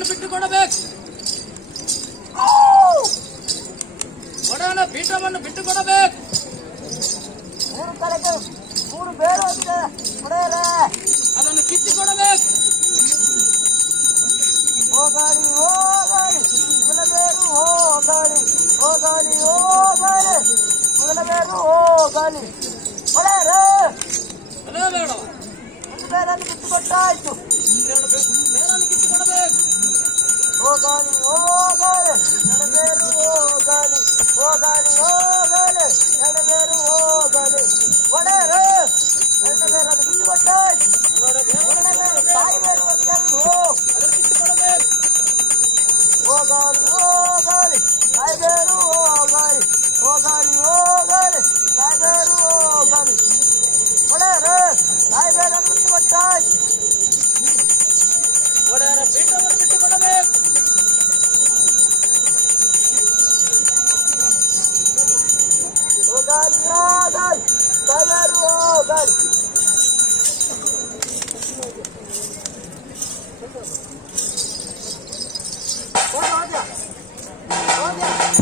ಪೀಠವನ್ನು ಬಿಟ್ಟುಕೊಡಬೇಕು. ಒಡೆಯನ ಪೀಠವನ್ನು ಬಿಟ್ಟುಕೊಡಬೇಕು. ಮೂರು ಕಡೆಗೆ ಮೂರು ಬೇರು ಹೋಗಿದೆ ಒಡೆಯರೇ, ಅದನ್ನು ಕಿತ್ತುಕೊಡಬೇಕು. ಹೋಗಾಳಿ ಹೋಗಾಳಿ ಮುಲಬೇರು ಹೋಗಾಳಿ, ಹೋಗಾಳಿ ಹೋಗಾಳಿ ಮುಲಬೇರು ಹೋಗಾಳಿ. ಒಡೆಯರೇ ಅದೇ ಬೇಡ, ಒಂದು ಬೇರನ್ನು ಬಿಟ್ಟುಕೊಟ್ಟಾಯ್ತು. ಬೇರನ್ನು ಕಿತ್ತುಕೊಡಬೇಕು. ಹೋಗಾಳಿ ಹೋಗಾಳಿ ಎಡಬೇರು ಹೋಗಾಳಿ, ಹೋಗಾಳಿ ಹೋಗಾಳಿ ಎಡಬೇರು ಹೋಗಾಳಿ. ಒಡೆಯರೇ ಎರಡು ಬೇರನ್ನು ಬಿಟ್ಟುಕೊಟ್ಟಾಯ್ತು. ತಾಯಿ ಬೇರು ಹೋಗಿದ್ದಾರೆ. ಅದನ್ನು ಕಿತ್ತುಕೊಡಬೇಕು. ಹೋಗಾಳಿ ಹೋಗಾಳಿ ತಾಯಿ ಬೇರು ಹೋಗಾಳಿ, ಹೋಗಾಳಿ ಹೋಗಾಳಿ ತಾಯಿ ಬೇರು ಹೋಗಾಳಿ. ಒಡೆಯರೇ ತಾಯಿ ಬೇರನ್ನು ಬಿಟ್ಟುಕೊಟ್ಟಾಯ್ತು. ಒಡೆಯರ ಪೀಠವನ್ನು ಬಿಟ್ಟುಕೊಡಬೇಕು. ಹೋಗಾಳಿ ಹೋಗಾಳಿ ತಾಯಿ ಬೇರು ಹೋಗಾಳಿ. ಹೋಗ್ಯಾ ಹೋಗ್ಯಾ